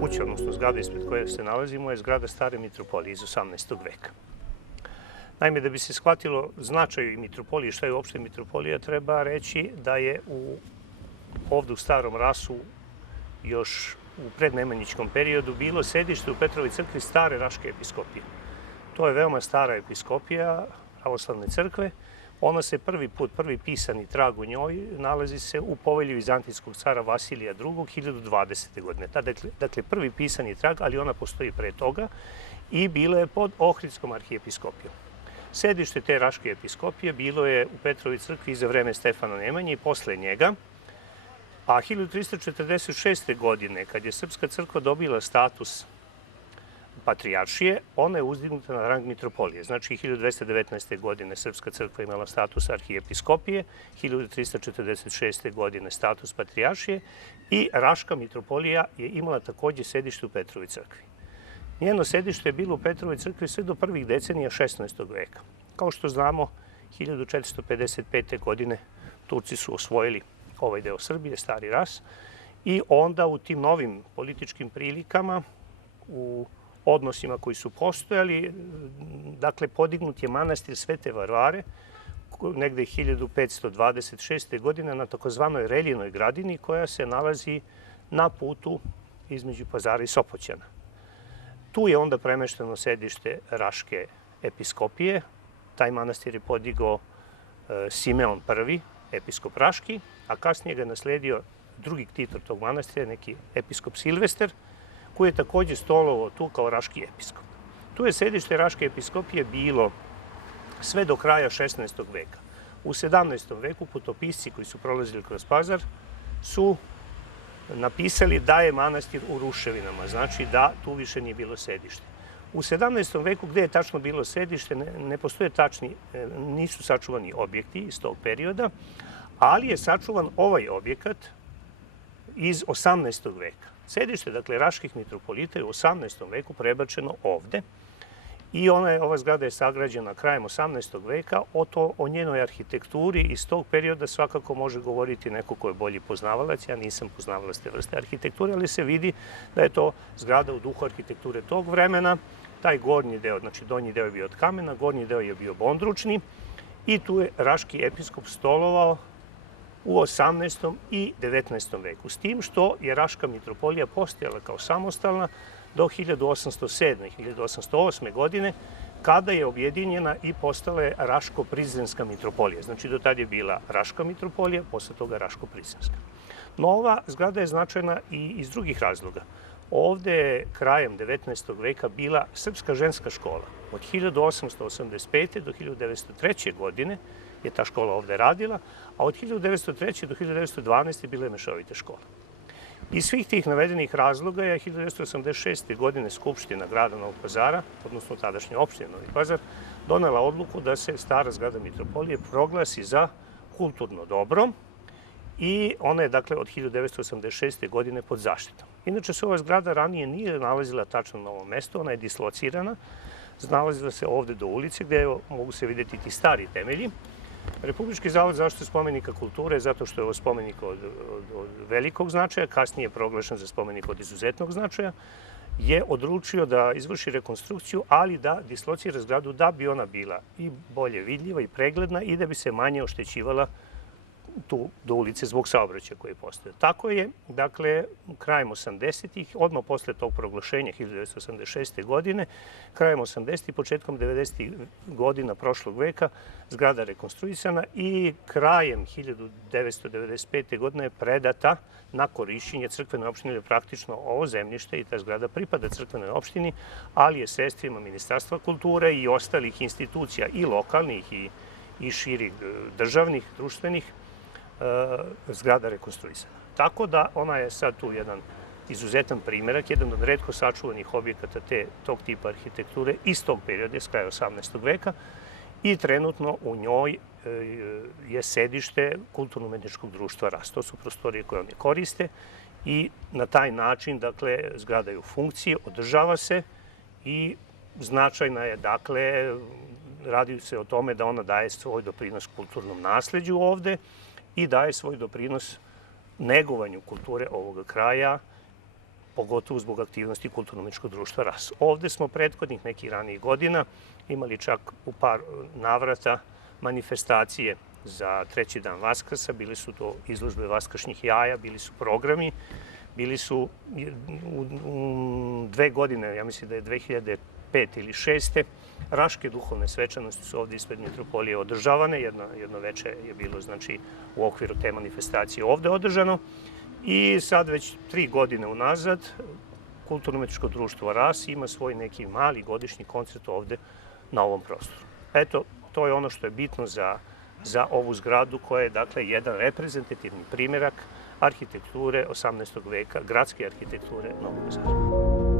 Kuća, odnosno zgrada ispred koje se nalazimo, je zgrada Stare mitropolije iz 18. veka. Naime, da bi se shvatilo značaj mitropolije, šta je uopšte mitropolija, treba reći da je ovde u Starom Rasu još u prednemanjičkom periodu bilo sedište u Petrovoj crkvi stare Raške episkopije. To je veoma stara episkopija pravoslavne crkve. Ona se prvi pisani trag u njoj nalazi se u povelji vizantijskog cara Vasilija II. 1020. godine. Dakle, prvi pisani trag, ali ona postoji pre toga i bila je pod Ohridskom arhijepiskopijom. Sedište te Raške episkopije bilo je u Petrovoj crkvi za vreme Stefana Nemanje i posle njega, a 1346. godine, kad je Srpska crkva dobila status patrijaršije, ona je uzdignuta na rang mitropolije. Znači, 1219. godine Srpska crkva imala status arhijepiskopije, 1346. godine status patrijaršije i Raška mitropolija je imala takođe sedište u Petrovoj crkvi. Njeno sedište je bilo u Petrovoj crkvi sve do prvih decenija 16. veka. Kao što znamo, 1455. godine Turci su osvojili ovaj deo Srbije, Stari Ras, i onda u tim novim političkim prilikama, u odnosima koji su postojali, dakle, podignut je manastir Svete Varvare, negde 1526. godine na takozvanoj Reljinoj gradini, koja se nalazi na putu između Pazara i Sopoćana. Tu je onda premešteno sedište Raške episkopije. Taj manastir je podigao Simeon I, episkop Raški, a kasnije ga nasledio drugi ktitor tog manastira, neki episkop Silvester, koji je takođe stolovao tu kao Raški episkop. Tu je sedište Raške episkopije bilo sve do kraja 16. veka. U 17. veku putopisci koji su prolazili kroz Pazar su napisali da je manastir u ruševinama, znači da tu više nije bilo sedište. U 17. veku gde je tačno bilo sedište ne postoje tačni, nisu sačuvani objekti iz tog perioda, ali je sačuvan ovaj objekat iz 18. veka. Sedište, dakle, Raških mitropolita je u 18. veku prebačeno ovde i ova zgrada je sagrađena krajem 18. veka. O njenoj arhitekturi iz tog perioda svakako može govoriti neko ko je bolji poznavalac. Ja nisam poznavalac te vrste arhitekture, ali se vidi da je to zgrada u duhu arhitekture tog vremena. Taj gornji deo, znači donji deo je bio od kamena, gornji deo je bio bondručni i tu je Raški episkop stolovao u 18. i 19. veku. S tim što je Raška mitropolija postojala kao samostalna do 1807. i 1808. godine, kada je objedinjena i postala je Raško-Prizrenska mitropolija. Znači, do tada je bila Raška mitropolija, posle toga Raško-Prizrenska. No, ova zgrada je značajna i iz drugih razloga. Ovde je krajem 19. veka bila Srpska ženska škola. Od 1885. do 1903. godine je ta škola ovde radila, a od 1903. do 1912. bila je mešovita škola. Iz svih tih navedenih razloga je 1986. godine Skupština grada Novog Pazara, odnosno tadašnja opština Novi Pazar, donela odluku da se stara zgrada mitropolije proglasi za kulturno dobro i ona je, dakle, od 1986. godine pod zaštitom. Inače se ova zgrada ranije nije nalazila tačno na ovom mestu, ona je dislocirana, nalazila se ovde do ulice gde mogu se videti ti stari temelji. Republički zavod za zaštitu spomenika kulture, zato što je ovo spomenik od velikog značaja, kasnije je proglašen za spomenik od izuzetnog značaja, je odlučio da izvrši rekonstrukciju, ali da dislocira zgradu da bi ona bila i bolje vidljiva i pregledna i da bi se manje oštećivala tu do ulice zbog saobraćaja koji postoje. Tako je, dakle, krajem 80-ih, odmah posle tog proglašenja 1986. godine, krajem 80-ih, početkom 90-ih godina prošlog veka, zgrada rekonstruisana i krajem 1995. godine je predata na korišćenje crkvenoj opštini, jer praktično ovo zemljište i ta zgrada pripada crkvenoj opštini, ali je sredstvima Ministarstva kulture i ostalih institucija i lokalnih i širih državnih, društvenih, zgrada rekonstruisana. Tako da ona je sad tu jedan izuzetan primerak, jedan od retko sačuvanih objekata tog tipa arhitekture iz tog perioda, s kraja 18. veka, i trenutno u njoj je sedište Kulturno-umetničkog društva RAS. To su prostorije koje oni koriste i na taj način, dakle, zgrada je u funkciji, održava se i značajna je, dakle, radi se o tome da ona daje svoj doprinos kulturnom nasleđu ovde i daje svoj doprinos negovanju kulture ovoga kraja, pogotovo zbog aktivnosti Kulturno-umetničkog društva RAS. Ovde smo prethodnih nekih ranijih godina imali čak u par navrata manifestacije za treći dan Vaskrsa, bili su to izložbe vaskršnjih jaja, bili su programi, bili su u 2 godine, ja mislim da je 2005. ili 2006. Raške duhovne svečanosti su ovde ispred mitropolije održavane, jedno veče je bilo, znači, u okviru te manifestacije ovde održano i sad već 3 godine unazad Kulturno-umetničko društvo RAS ima svoj neki mali godišnji koncert ovde na ovom prostoru. Eto, to je ono što je bitno za ovu zgradu koja je, dakle, jedan reprezentativni primjerak arhitekture 18. veka, gradske arhitekture Novog Pazara.